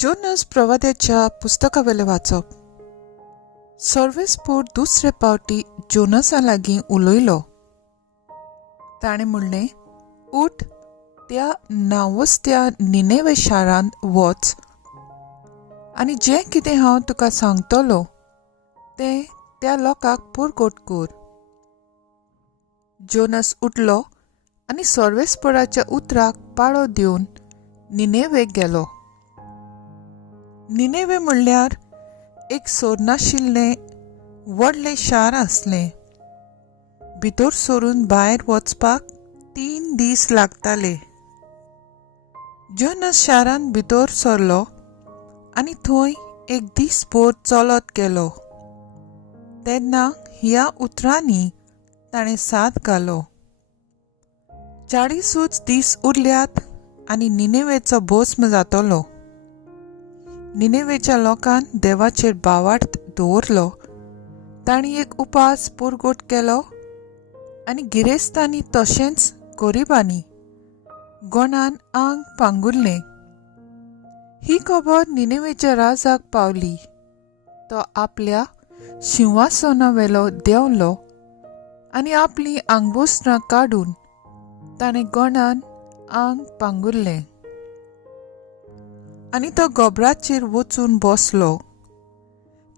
Jonas प्रवाद्याच्या पुस्तकावेले वाचप. सर्वेस्पोर दुसरे पावटी जोनसा लागीं उलयलो. ताणें म्हणलें, उठ, त्या नावस्त्या निनेवे शारांत वच आनी जें कितें हांव तुका सांगतलो तें त्या लोकांक पुरगोट कर. जोनस उठलो आनी सर्वेस्पोराच्या उतराक पाळो दिवन निनेवेक गेलो. निनेवे म्हणल्यार एक सोरनाशिल्लें व्हडलें शार आसलें. भितर सोरून भायर वचपाक 3 दीस लागताले. जोनस शारांत भितर सरलो आनी थंय एक दीसभर चलत गेलो. तेन्ना ह्या उतरांनी ताणें साद घालो. 40 दीस उरल्यात आनी निनेवेचो भस्म जातलो. निनेवेच्या लोकान देवाचेर बावार्थ दवरलो. तांणी एक उपास पुरगोट केलो आनी गिरेस्तांनी तशेंच गरिबांनी गोंडान आंग पांगुरलें. ही खबर निनेवेच्या राजाक पावली. तो आपल्या सिंहासनावेलो देंवलो आनी आपलीं आंगभुसरां काडून ताणें गोंडान आंग पांगुरलें आनी तो गोबराचेर वचून बसलो.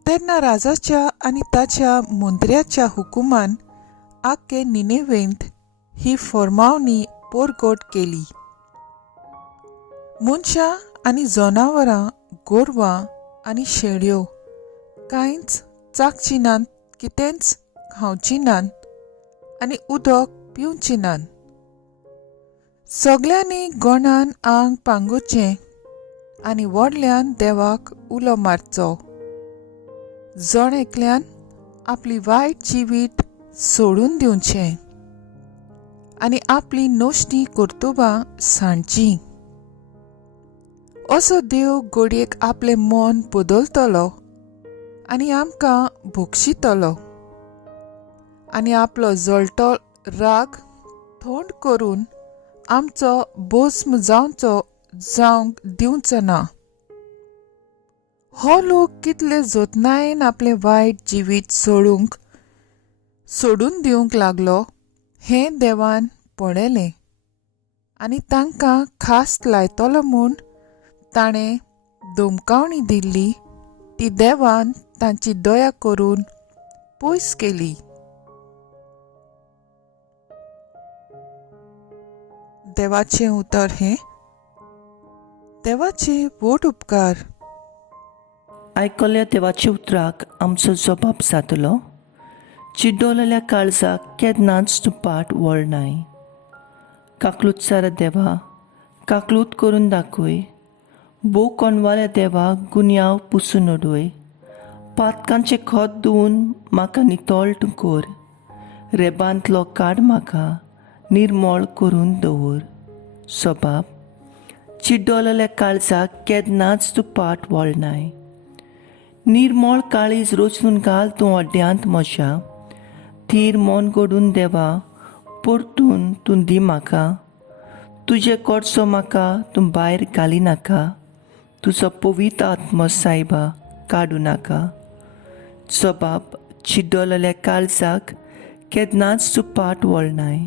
तेन्ना राजाच्या आनी ताच्या मंत्र्याच्या हुकुमान आख्खे निनेवेंत ही फर्मावणी पोरगोट केली. मनशां आनी जनावरां, गोरवां आनी शेळयो कांयच चाखची नात, कितेंच खावची नात आनी उदक पिवची नात. सगल्यांनी गोंडान आंग पांगुरचें आनी व्हडल्यान देवाक उलो मारचो. जण एकल्यान आपली वायट जिवीत सोडून दिवचें आनी आपली नोश्टी कर्तुबां सांडचीं. असो देव घडयेक आपलें मन बदलतलो आनी आमकां भोगशितलो आनी आपलो जळटो राग थंड करून आमचो भस्म जावंक दिवचो ना. हो लोक कितले जतनायेन आपलें वायट जिवीत सोडून दिवंक लागलो हें देवान पळयलें आनी तांकां खास्त लायतलो म्हूण ताणें धमकावणी दिल्ली ती देवान तांची दया करून पयस केली. देवाचें उतर हें. देवाचे व्हड उपकार. आयकल्ल्या देवाच्या उतराक आमचो जबाब जातलो. चिड्डोलेल्या काळजाक केन्नाच तूं पाट वळनाय. काकलूत सारा देवा, काकलूत करून दाखय. भोव कोणवाल्या देवा, गुन्यांव पुसून उडय. पातकांचें खोत धुवन म्हाका नितोळ तूं कर. रेबांतलो काड म्हाका निर्मळ करून दवर. सबाब, चिड्डोलेल्या काळजाक केन्नाच तूं पाट वळनाय. निर्मळ काळीज रचून घाल तूं ओड्ड्यांत म्हज्या. थीर मन घडून देवा, परतून तूं दी म्हाका. तुजे कडचो म्हाका तूं भायर घाली नाका. तुजो पवित्र आत्म सायबा काडूं नाका. जबाब, चिड्डोलेल्या काळजाक केन्नाच तूं पाट वळनाय.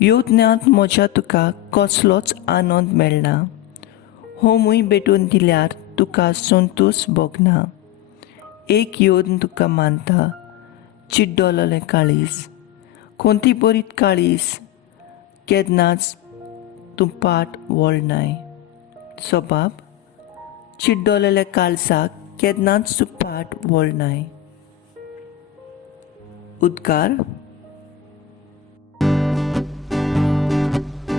योजन्यांत म्हज्या तुका कसलोच आनंद मेळना. होमूय भेटून दिल्यार तुका संतोश भोगना. एक योद्न तुका मानता, चिड्डोलेलें काळीज. कोणती बरीत काळीज केन्नाच तूं पाट वळनाय. जबाब, चिड्डोलेल्या काळजाक केन्नाच तूं पाट वळनाय. उद्गार.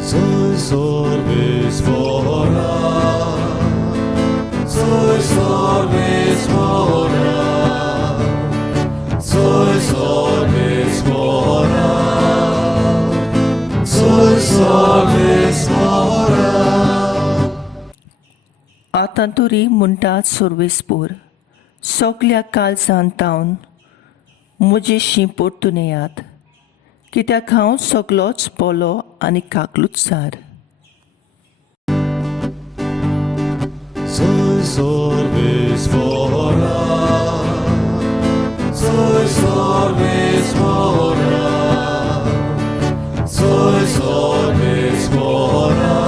Soy Sorvespora, soy Sorvespora, soy Sorvespora, soy Sorvespora. आतां तरी म्हणटात सर्वेस्पोर, सगल्या काळजांत तावन म्हजेशी परतून येयात. कित्याक हांव सगलोच पोलो आनी काकलूत सार. Soy sorbis mora, soy sorbis mora, soy sorbis mora,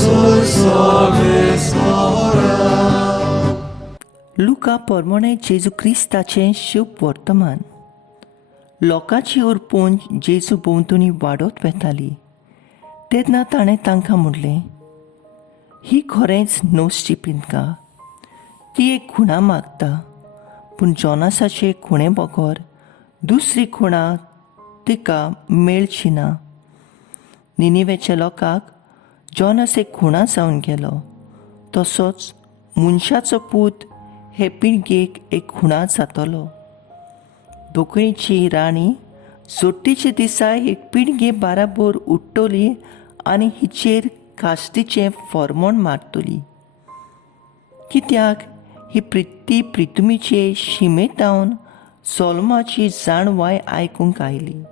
soy sorbis mora. लुका पोरमोणे जेजू क्रिस्ताचें शुभ वर्तमान. लोकांची उरपूंज जेजू भोंवतणी वाडत वेताली. तेन्ना ताणें तांकां म्हणलें, ही खरेंच नोसची पिंका. ती एक खुणा मागता, पूण जोनासाचे खुणे बगर दुसरी खुणा तिका मेळची ना. निनिवेच्या लोकांक जोनास एक खुणा जावन गेलो, तसोच मनशाचो पूत हे पिळगेक एक खुणा जातलो. दोखणीची राणी जोडटीच्या दिसा एक पिळगे बाराबोर उठ्ठली आनी हिचेर कास्तीचें फॉर्मोण मारतली. कित्याक ही प्रितुमीचे शिमेतावन सोलमाची जाणवाय आयकूंक आयली.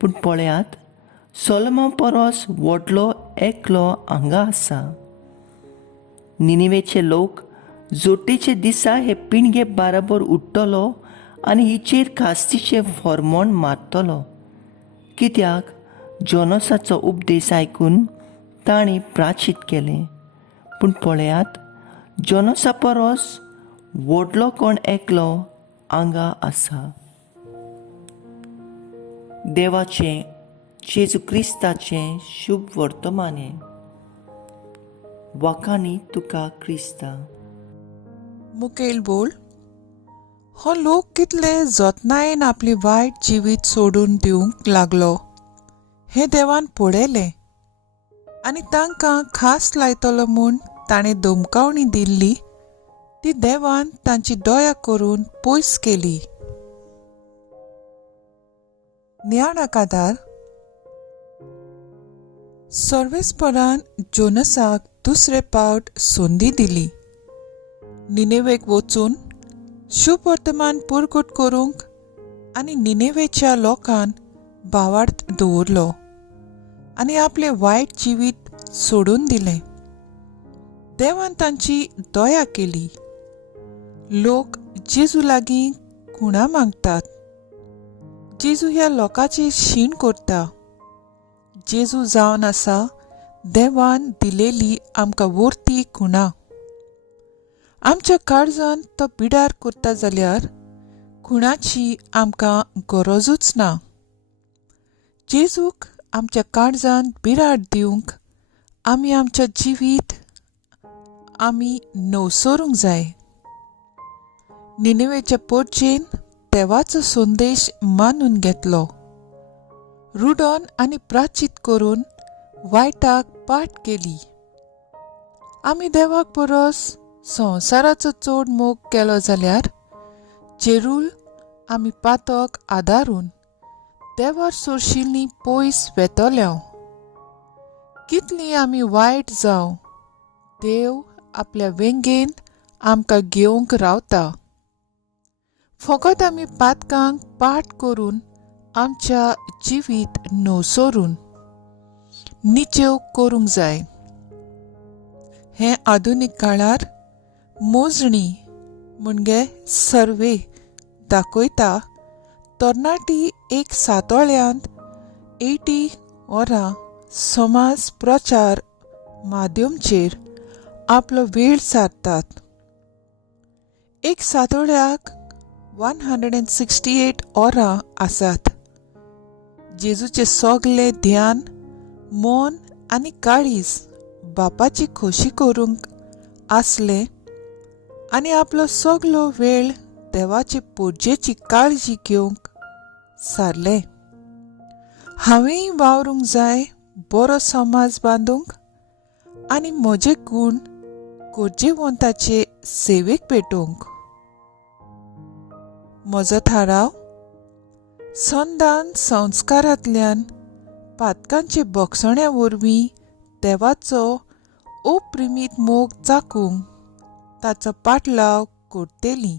पूण पळयात, सोलमा परस व्हडलो एकलो हांगा आसा. निनिवेचे लोक जोडटेचे दिसा हे पिणगे बाराबोर उठ्ठलो आनी हिचेर कास्तीचें फॉर्मोण मारतलो. कित्याक जोनसाचो उपदेश आयकून तांणी प्राचीत केलें. पूण पळयात, जोनसा परस व्हडलो कोण एकलो हांगा आसा. देवाचें जेजू क्रिस्ताचें शुभ वर्तमाने. वाखाणी तुका क्रिस्ता. मुखेल बोल. हो लोक कितले जतनायेन आपली वायट जिवीत सोडून दिवंक लागलो हें देवान पळयलें आनी तांकां खास लायतलो म्हूण ताणें धमकावणी दिल्ली ती देवान तांची दया करून पयस केली. ज्ञानाक आदार. सर्वेस्परान जोनसाक दुसरे पावट संदी दिली. निनेवेक वचून शुभ वर्तमान पुरगूट करूंक आनी निनेवेच्या लोकांन बावार्थ दवरलो आनी आपले वायट जिवीत सोडून दिलें. देवान तांची दया केली. लोक जेजू लागीं खुणा मागतात. जेजू ह्या लोकांचेर शीण करता. जेजू जावन आसा देवान दिलेली आमकां वर्ती खुणा. आमच्या काळजान तो पिडार करता जाल्यार खुणाची आमकां गरजूच ना. जेजूक आमच्या काळजान बिराड दिवंक आमी आमच्या जिवीत नवसरूंक जाय. निनेवेच्या पोरचेन देवाचो संदेश मानून घेतलो. रुडोन आनी प्राचीत करून वायटाक पाट केली. आमी देवाक परस संवसाराचो चड मोग केलो जाल्यार जेरूल आमी पातक आदारून देवार सोरशिल्लीं पयस वेतोल्यो. कितलीं आमी वायट जावं, देव आपल्या वेंगेन आमकां घेवंक रावता. फकत आमी पातकांक पाट करून आमच्या जिवीत नवसरून निचेव करूंक जाय. हे आधुनीक काळार मोजणी म्हणजे सर्वे दाखयता तरणाटी एक सातोळ्यांत 80 वरां समाज प्रचार माध्यमचेर आपलो वेळ सारतात. एक सातोळ्याक 168 वरां आसात. जेजूचे सगळे ध्यान, मन आनी काळीज बापाची खोशी करूंक आसले आनी आपलो सगळो वेळ देवाचे पोरजेची काळजी घेवंक सारले. हांवेंय वावरूंक जाय बरो समाज बांदूंक आनी म्हजे गूण गरजेवंताचे सेवेक पेटोवंक. म्हजो थाराव संदान संस्कारांतल्यान पातकांचे बक्षण्या वरवीं देवाचो अप्रिमीत मोग चाकूंक ताचो पाटलाव करतेली.